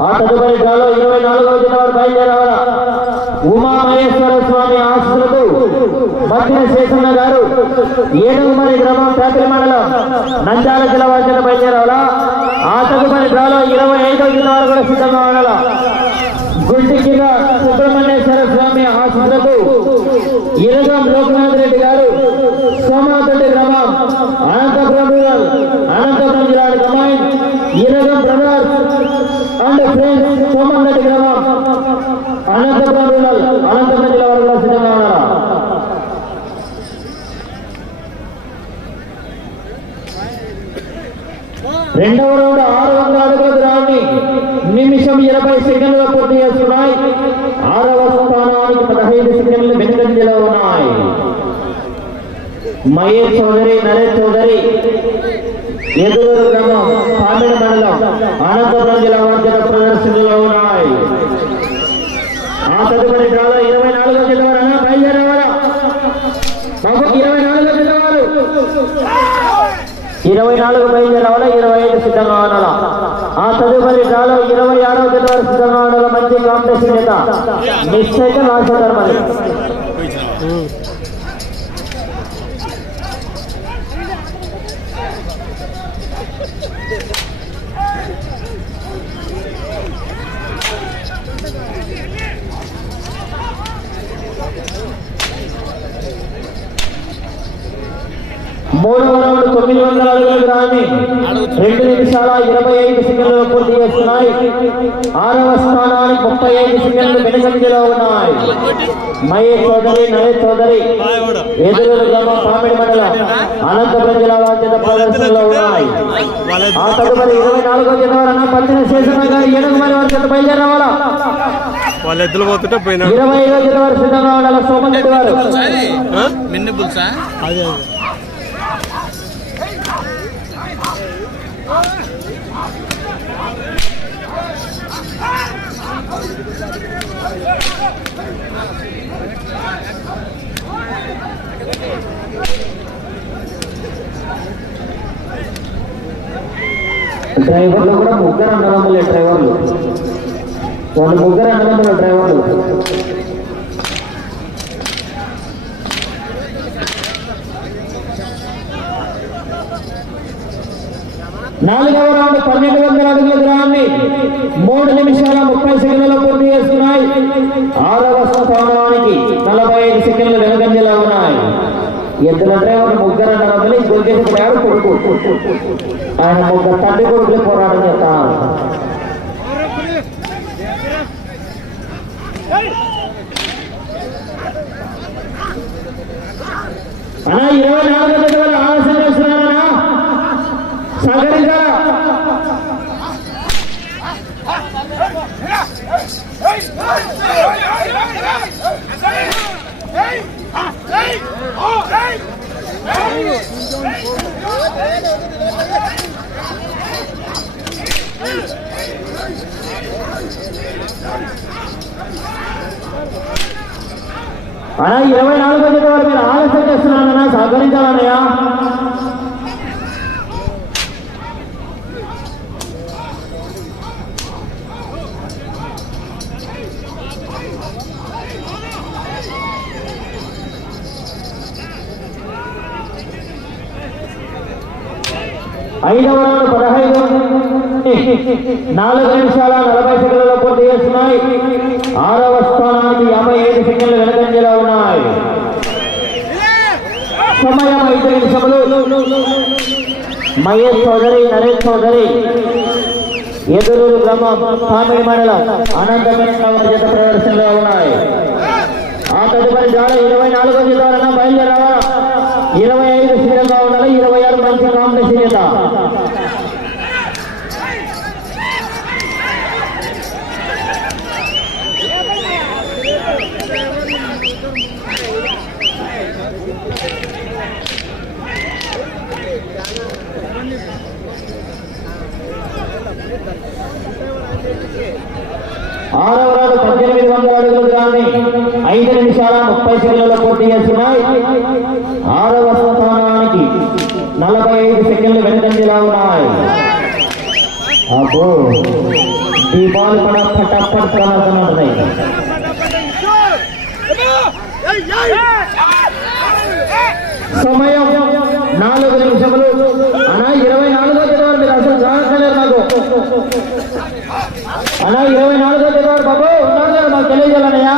ఆ తదుపరి డ్రాలో ఇరవై నాలుగవ జిల్లా వారు బయలుదేరవాల ఉమా మహేశ్వర స్వామి ఆశీస్సులతో మధ్య శేషన్న గారు ఏడుగుమరి గ్రామం పేపరి మండలం నంద్యాల జిల్లా వారి చేత ఆ తదుపరి డ్రాలో ఇరవై ఐదవ జిల్లా వారు కూడా సిద్ధంగా ఉండాల గుంటి కింద సుబ్రహ్మణ్యేశ్వర స్వామి ఆశీస్సులతో ఇరగం లోకనాథ్ రెడ్డి గారు సోమాతల్లి గ్రామం అనంతపురం రూరల్ అనంతపురం జిల్లా కమాండ్ ఇరగం brothers and friends Soman Reddy గ్రామం అనంతపురం రూరల్ అనంతపురం జిల్లా వారు కూడా సిద్ధంగా ఉన్నారా రెండవ రౌండ్ ఆరు వందల అడుగుల దూరాన్ని నిమిషం ఇరవై సెకండ్లు పూర్తి చేస్తున్నాయి. ఆరవ స్థానానికి పదహైదు సెకండ్లు వెనుకంజలో ఉన్నాయి. మహేష్ చౌదరి నరేష్ చౌదరి ఎదురు గ్రామం పామిడ మండలం అనంతపురం జిల్లా మధ్య ప్రదర్శనలో ఉన్నాయి. ఆ తదుపరి డ్రాలో ఇరవై నాలుగో జిల్లా వారు అన్నా బయలుదేరేవారా. ఇరవై నాలుగో జిల్లా ఇరవై నాలుగు బయలుదేరావాలా ఇరవై ఐదు సిద్ధంగా ఉండాలా ఆ తదుపరి డ్రాలో ఇరవై ఆరవ జనవరి సిద్ధంగా ఉండాలి మంచి కాంపిటీషన్ నేత. మిస్ అయితే లాస్ట్ అవుతారు మరి మూడవ రౌండ్ తొమ్మిది వందల అడుగుల గ్రామి రెండు నిమిషాల ఇరవై ఐదు సెకండ్లు పూర్తి చేస్తున్నాయి. ఆరవ స్థానానికి ముప్పై ఐదు సెకండ్లు వెనుకంజలో ఉన్నాయి. మహేష్ చౌదరి నరేష్ చౌదరి. ఎదురు గ్రామం పామిడి మండలం అనంతపురం జిల్లా బాధ్యత ప్రదర్శనలో ఉన్నాయి. ఆ తదుపరి ఇరవై నాలుగో జనవరి పద్దెన శేషన్న గారి ఏనుగు మరి వారి చేత బయలుదేరవాలా? వాళ్ళు ఎద్దులు పోతుంటే పోయినా ఇరవై ఐదో జనవరి సిద్ధంగా ఉండాలి సోమన్ రెడ్డి గారు? మిన్ని పులుసా అదే అదే. డ్రైవర్లు కూడా ముగ్గురు అన్నదమ్ములే డ్రైవర్లు. వాళ్ళు ముగ్గురు అన్నదమ్ములు డ్రైవర్లు. నాలుగవ రౌండ్ పన్నెండు వందల అడుగుల దూరాన్ని మూడు నిమిషాల ముప్పై సెకండ్లలో పూర్తి చేస్తున్నాయి. ఆరవ స్థానానికి నలభై ఐదు సెకండ్లు వెనుకంజలో ఉన్నాయి. ఎద్దుల డ్రైవర్ ముగ్గురు అన్నదమ్ములు ఇంకొంచెం కొడుకు. ఆయన ముగ్గురు తండ్రి కొడుకులు పోరాటం చేస్తాను అన్నా ఇరవై సహకరించాలా అన్నా ఇరవై నాలుగు గంటల వరకు మీరు ఆలస్యం చేస్తున్నానన్నా సహకరించాలన్నయ్యా. ఐదవ రౌండ్ పదహైదు నాలుగు నిమిషాల నలభై సెకండ్లలో పూర్తి చేస్తున్నాయి. ఆరవ స్థానానికి యాభై ఐదు సెకండ్లు వెనకంజలో ఉన్నాయి. సమయం ఐదు నిమిషములు. మహేష్ చౌదరి నరేష్ చౌదరి ఎదురూరు గ్రామం కామిడి మండలం అనంతమైన జత ప్రదర్శనలో ఉన్నాయి. ఆ తదుపరి ద్వారా ఇరవై నాలుగో జిల్లాలన్నా బయలుదేరావా? ఇరవై ఐదు సిద్ధంగా ఉండాలి ఇరవై ఆరు మంచి కాంపిటీషన్ చేత ఆరవ రాడు పద్దెనిమిది వందల అడుగుల దూరాన్ని ఐదు నిమిషాల ముప్పై సెకండ్లలో పూర్తి చేస్తున్నాయి. ఆరవ స్థానానికి నలభై ఐదు సెకండ్లు వెనుకంజలా ఉన్నాయి. అబ్బో ఈ బాల్ కూడా పటాపట్ ప్రమాదం ఉంటుంది సమయం నాలుగు నిమిషములు అనా ఇరవై నాలుగో చదివారు మీరు అసలు జాగ్రత్తలేరు అలా ఇరవై నాలుగో తెలివాడు బాబు ఉన్నాడు కదా మాకు తెలియజేయాలన్నయ్యా?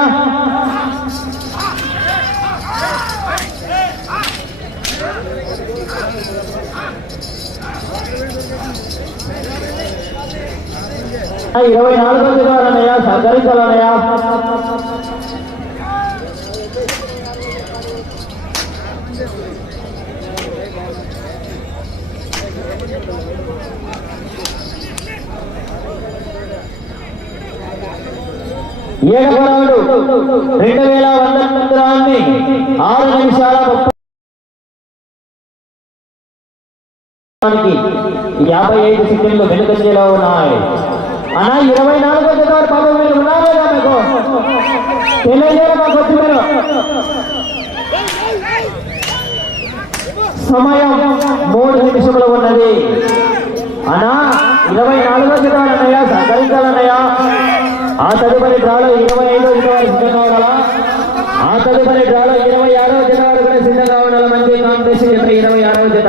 ఇరవై నాలుగో చదివారన్నయ్యా సహకరించాలన్నయ్యా ఏడవరాడు రెండు వేల వంద మందిరాన్ని ఆరు నిమిషాల ముప్పై యాభై ఐదు సెకండ్లు వెనుకంజలో ఉన్నాయి. అన్నా ఇరవై నాలుగో జతవారు బాబు మీరు ఉన్నారా మీకు తెలియజేయ మాకు వచ్చి మీరు సమయం మూడు నిమిషములు ఉన్నది. అన్నా ఇరవై నాలుగో జతవారు అన్నయ్య ఆ తదుపరి డ్రాలో ఇరవై ఐదో జతవారు సిద్ధం కావాలా ఆ తదుపరి డ్రాలో ఇరవై ఆరో జతవారు కూడా సిద్ధం ఉండాలి మంచి కాంపిటీషన్ జత ఇరవై ఆరో జత.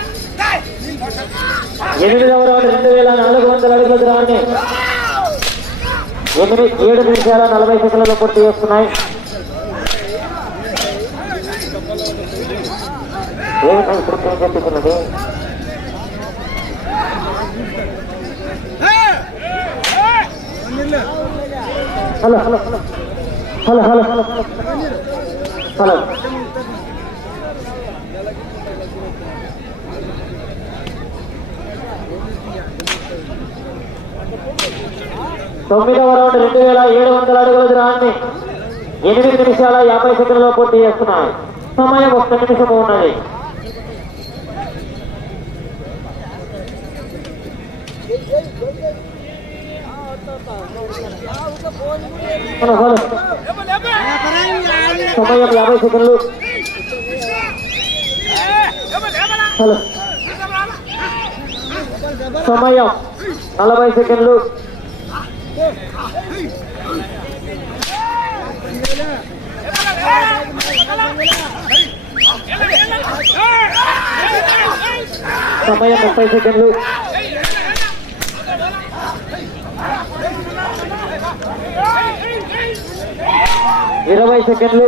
ఎనిమిదవ రౌండ్ రెండు వేల నాలుగు వందల అడుగుల దూరాన్ని ఎనిమిది ఏడు నిమిషాల నలభై సెకండ్లలో పూర్తి చేస్తున్నాయి ఏమిటో ఇప్పుడు hello hello hello hello hello hello తొమ్మిదవ రౌండ్ రెండు వేల ఏడు వందల అడుగుల దూరాన్ని ఎనిమిది నిమిషాల యాభై సెకండ్లో పూర్తి చేస్తున్నాయి. సమయం ఒక్క నిమిషము ఉన్నది. Hello, hello. సమయం యాభై సెకండ్లు. హలో. సమయం నలభై సెకండ్లు. సమయం ముప్పై సెకండ్లు ఇరవై సెకండ్లు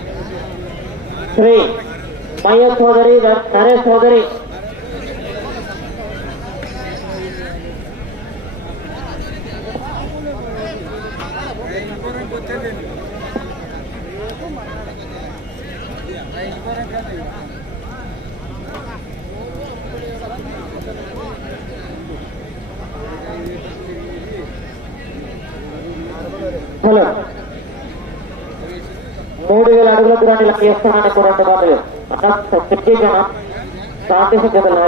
శ్రీ మయ్య సోదరి నరేష్ సోదరి హలో మూడు వేల అడుగుల దూరాన్ని లెక్క చేస్తున్నాను కూడా అన్న సెట్ చేయనా కాంపిటీషన్ నా